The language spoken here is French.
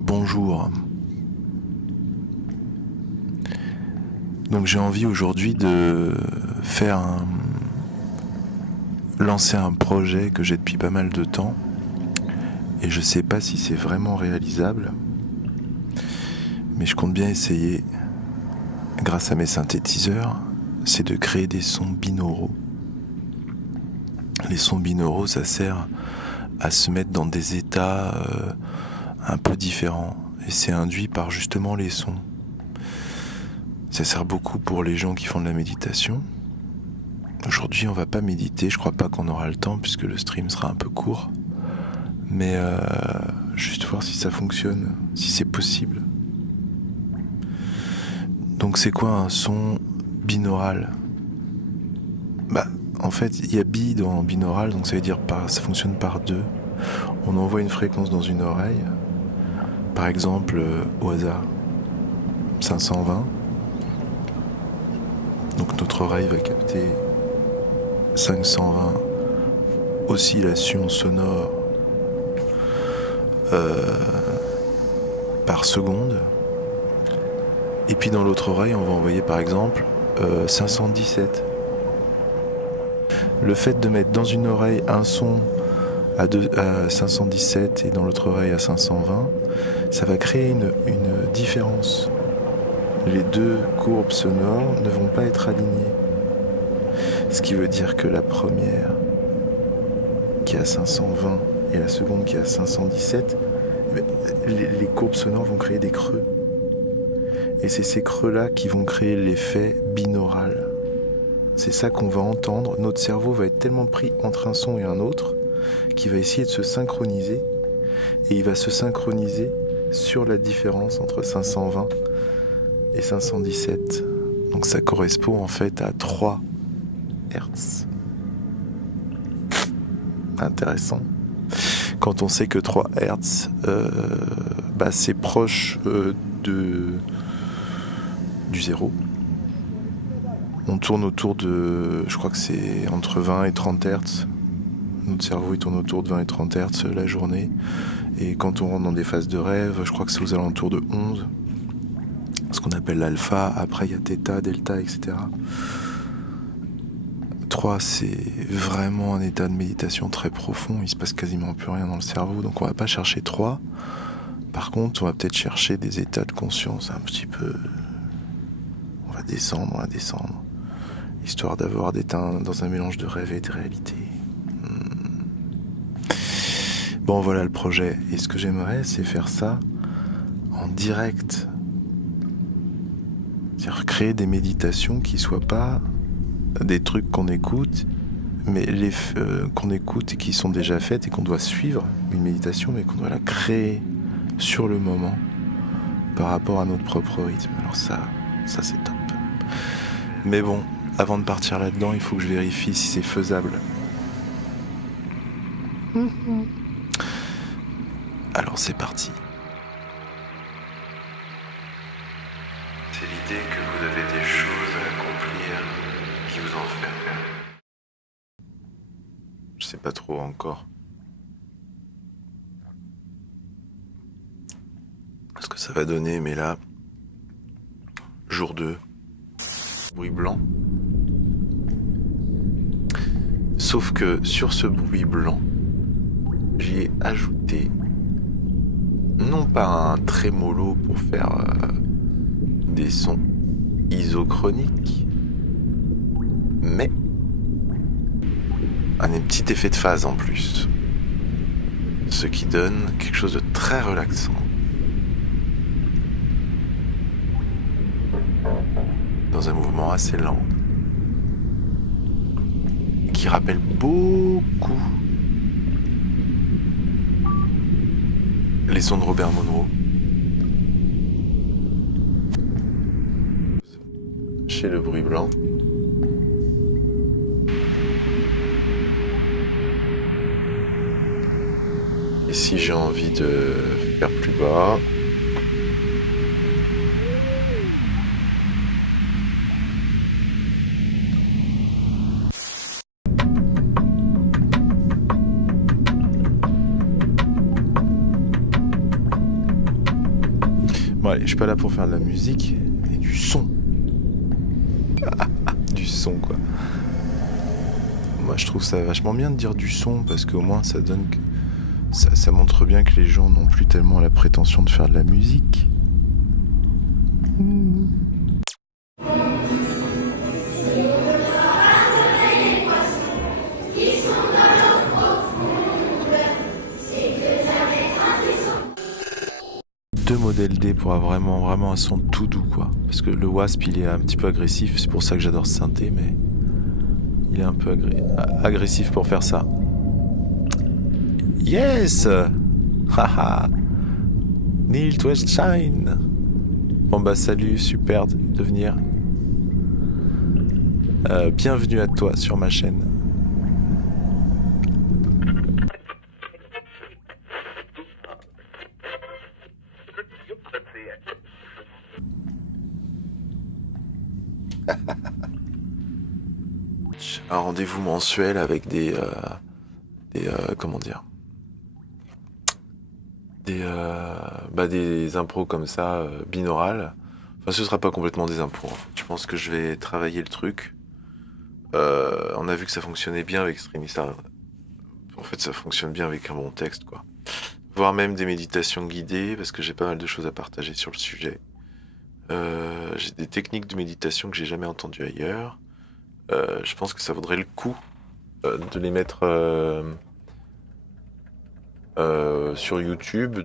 Bonjour. Donc j'ai envie aujourd'hui de lancer un projet que j'ai depuis pas mal de temps et je sais pas si c'est vraiment réalisable, mais je compte bien essayer grâce à mes synthétiseurs, c'est de créer des sons binauraux. Les sons binauraux, ça sert à se mettre dans des états un peu différents et c'est induit par justement les sons. Ça sert beaucoup pour les gens qui font de la méditation. Aujourd'hui, on va pas méditer, je crois pas qu'on aura le temps puisque le stream sera un peu court. Mais juste voir si ça fonctionne, si c'est possible. Donc c'est quoi un son binaural ? En fait, il y a bi dans binaural, donc ça veut dire ça fonctionne par deux. On envoie une fréquence dans une oreille, par exemple au hasard 520. Donc notre oreille va capter 520 oscillations sonores par seconde. Et puis dans l'autre oreille, on va envoyer par exemple 517. Le fait de mettre dans une oreille un son à 517 et dans l'autre oreille à 520, ça va créer une différence. Les deux courbes sonores ne vont pas être alignées. Ce qui veut dire que la première qui est à 520 et la seconde qui est à 517, les courbes sonores vont créer des creux. Et c'est ces creux-là qui vont créer l'effet binaural. C'est ça qu'on va entendre. Notre cerveau va être tellement pris entre un son et un autre qu'il va essayer de se synchroniser. Et il va se synchroniser sur la différence entre 520 et 517. Donc ça correspond en fait à 3 Hertz. Intéressant. Quand on sait que 3 Hertz, c'est proche du zéro. On tourne autour de, je crois que c'est entre 20 et 30 Hertz. Notre cerveau il tourne autour de 20 et 30 Hertz la journée. Et quand on rentre dans des phases de rêve, je crois que c'est aux alentours de 11. Ce qu'on appelle l'alpha. Après il y a θ, delta, etc. 3, c'est vraiment un état de méditation très profond. Il se passe quasiment plus rien dans le cerveau. Donc on va pas chercher 3. Par contre, on va peut-être chercher des états de conscience un petit peu. On va descendre. Histoire d'avoir dans un mélange de rêve et de réalité. Bon, voilà le projet. Et ce que j'aimerais, c'est faire ça en direct. C'est-à-dire créer des méditations qui soient pas des trucs qu'on écoute, mais qu'on écoute et qui sont déjà faites et qu'on doit suivre une méditation, mais qu'on doit la créer sur le moment par rapport à notre propre rythme. Alors ça c'est top. Mais bon, avant de partir là-dedans, il faut que je vérifie si c'est faisable. Alors c'est parti. C'est l'idée que vous avez des choses à accomplir qui vous enferment. Je sais pas trop encore ce que ça va donner, mais là, jour 2, bruit blanc. Sauf que sur ce bruit blanc, j'y ai ajouté non pas un trémolo pour faire des sons isochroniques, mais un petit effet de phase en plus, ce qui donne quelque chose de très relaxant. Dans un mouvement assez lent, qui rappelle beaucoup les sons de Robert Monroe. Chez le bruit blanc. Et si j'ai envie de faire plus bas, Bon allez, je suis pas là pour faire de la musique, mais du son. Du son quoi. Moi je trouve ça vachement bien de dire du son parce qu'au moins ça donne ça montre bien que les gens n'ont plus tellement la prétention de faire de la musique. Deux modèles D pour avoir vraiment un son tout doux quoi. Parce que le Wasp il est un petit peu agressif, c'est pour ça que j'adore ce synthé, mais il est un peu agressif pour faire ça. Yes! Haha! Neil Twestshine! Bon bah salut, super de venir. Bienvenue à toi sur ma chaîne. Un rendez-vous mensuel avec des comment dire, des impros comme ça, binaurales. Enfin, ce sera pas complètement des impros. En fait. Je pense que je vais travailler le truc. On a vu que ça fonctionnait bien avec Streamystar. En fait, ça fonctionne bien avec un bon texte, quoi. Voire même des méditations guidées, parce que j'ai pas mal de choses à partager sur le sujet. J'ai des techniques de méditation que j'ai jamais entendues ailleurs. Je pense que ça vaudrait le coup de les mettre sur YouTube.